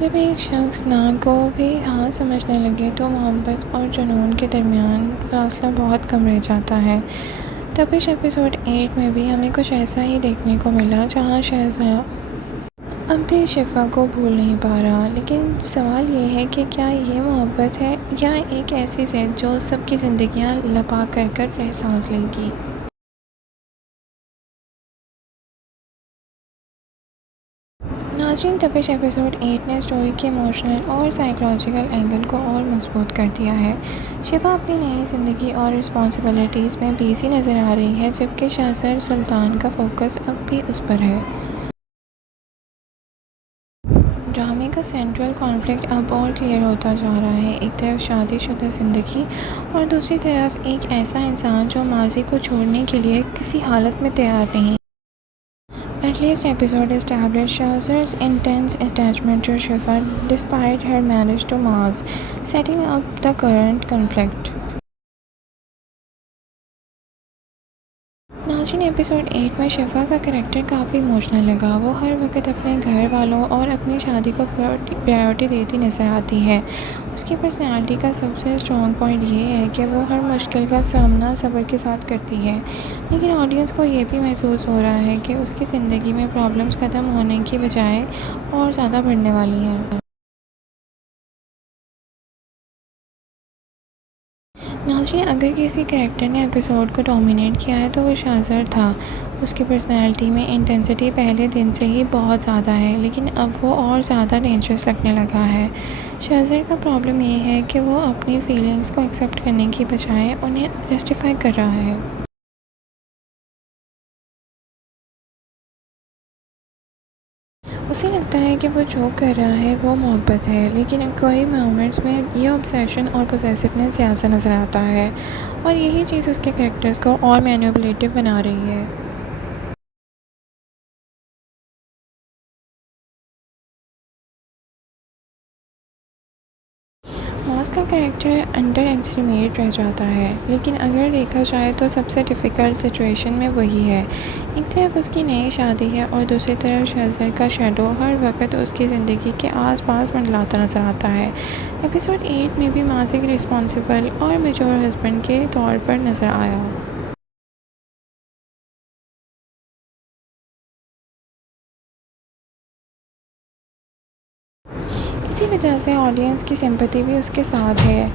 जब एक शख्स ना को भी हाँ समझने लगे तो मोहब्बत और जुनून के दरमियान फासला बहुत कम रह जाता है। तपिश एपिसोड 8 में भी हमें कुछ ऐसा ही देखने को मिला, जहाँ शहज़ाद अब भी शिफा को भूल नहीं पा रहा। लेकिन सवाल ये है कि क्या ये मोहब्बत है या एक ऐसी ज़िद जो सबकी ज़िंदगियाँ लपा कर सांस लेगी। नाज़रीन, तपिश एपिसोड 8 ने स्टोरी के इमोशनल और साइकोलॉजिकल एंगल को और मजबूत कर दिया है। शिफा अपनी नई ज़िंदगी और रिस्पॉन्सिबिलिटीज़ में बिजी नज़र आ रही है, जबकि शहज़ाद सुल्तान का फोकस अब भी उस पर है। ड्रामे का सेंट्रल कॉन्फ्लिक्ट अब और क्लियर होता जा रहा है। एक तरफ शादीशुदा ज़िंदगी और दूसरी तरफ एक ऐसा इंसान जो माजी को छोड़ने के लिए किसी हालत में तैयार नहीं। At least episode established Shahzad's intense attachment to Shifa despite her marriage to Maz, setting up the current conflict. नाज़रीन, एपिसोड 8 में शिफा का करैक्टर काफ़ी इमोशनल लगा। वो हर वक्त अपने घर वालों और अपनी शादी को प्रायोरिटी देती नज़र आती है। उसकी पर्सनैलिटी का सबसे स्ट्रॉन्ग पॉइंट ये है कि वो हर मुश्किल का सामना सब्र के साथ करती है। लेकिन ऑडियंस को ये भी महसूस हो रहा है कि उसकी ज़िंदगी में प्रॉब्लम्स ख़त्म होने की बजाय और ज़्यादा बढ़ने वाली हैं। नाज़रीन, अगर किसी कैरेक्टर ने एपिसोड को डोमिनेट किया है तो वो शहज़ाद था। उसकी पर्सनैलिटी में इंटेंसिटी पहले दिन से ही बहुत ज़्यादा है, लेकिन अब वो और ज़्यादा डेंजरस लगने लगा है। शहज़ाद का प्रॉब्लम ये है कि वो अपनी फीलिंग्स को एक्सेप्ट करने की बजाय उन्हें जस्टिफाई कर रहा है। उसे लगता है कि वो जो कर रहा है वो मोहब्बत है, लेकिन कई मोमेंट्स में ये ऑब्सेशन और पोसेसिवनेस ज़्यादा नज़र आता है, और यही चीज़ उसके कैरेक्टर्स को और मैनिपुलेटिव बना रही है। मॉस का कैरेक्टर अंडर एस्टिमेट रह जाता है, लेकिन अगर देखा जाए तो सबसे डिफ़िकल्ट सिचुएशन में वही है। एक तरफ उसकी नई शादी है और दूसरी तरफ शहज़ाद का शैडो हर वक्त उसकी ज़िंदगी के आसपास मंडलाता नज़र आता है। एपिसोड 8 में भी माजिक रिस्पॉन्सिबल और मेच्योर हस्बैंड के तौर पर नज़र आया। इसी वजह से ऑडियंस की सिंपैथी भी उसके साथ है।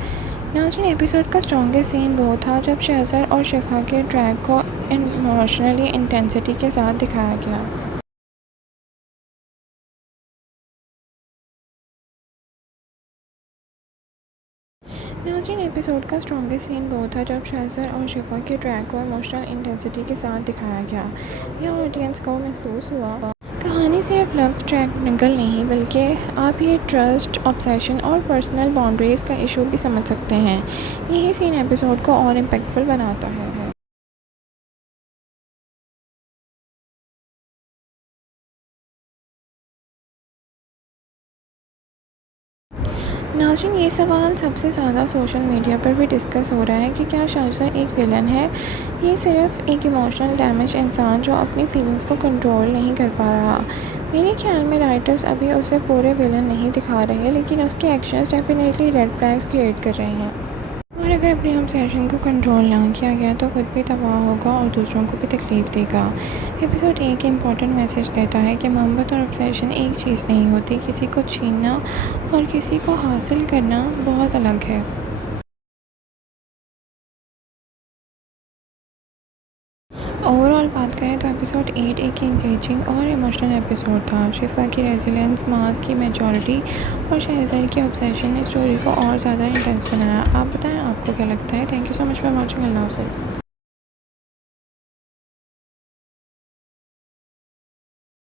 नाज़रीन, एपिसोड का स्ट्रॉन्गेस्ट सीन वो था जब शहज़ाद और शिफा के ट्रैक को इमोशनली इंटेंसिटी के साथ दिखाया गया। नाज़रीन, एपिसोड का स्ट्रॉन्गेस्ट सीन वो था जब शहज़ाद और शिफा के ट्रैक को इमोशनल इंटेंसिटी के साथ दिखाया गया। यह ऑडियंस को महसूस हुआ कहानी सिर्फ लव ट्रैंगल नहीं, बल्कि आप ये ट्रस्ट, ऑब्सेशन और पर्सनल बाउंड्रीज़ का इशू भी समझ सकते हैं। यही सीन एपिसोड को और इम्पैक्टफुल बनाता है। नाज़रीन, ये सवाल सबसे ज़्यादा सोशल मीडिया पर भी डिस्कस हो रहा है कि क्या शहज़ाद एक विलन है, ये सिर्फ एक इमोशनल डैमेज इंसान जो अपनी फीलिंग्स को कंट्रोल नहीं कर पा रहा। मेरे ख्याल में राइटर्स अभी उसे पूरे विलन नहीं दिखा रहे, लेकिन उसके actions definitely red flags create कर रहे हैं। और अगर अपने ऑब्सेशन को कंट्रोल ना किया गया तो खुद भी तबाह होगा और दूसरों को भी तकलीफ़ देगा। एपिसोड एक इम्पॉर्टेंट मैसेज देता है कि मोहब्बत और ऑब्सेशन एक चीज़ नहीं होती। किसी को छीनना और किसी को हासिल करना बहुत अलग है। ओवरऑल बात करें तो एपिसोड 8 एक एंगेजिंग और इमोशनल एपिसोड था। शिफा की रेजिलेंस, मास की मैच्योरिटी और शहज़ाद की ऑब्सेशन ने स्टोरी को और ज़्यादा इंटेंस बनाया। आप बताएं, आपको क्या लगता है। Thank you so much for watching. अल्लाह हाफ़िज़।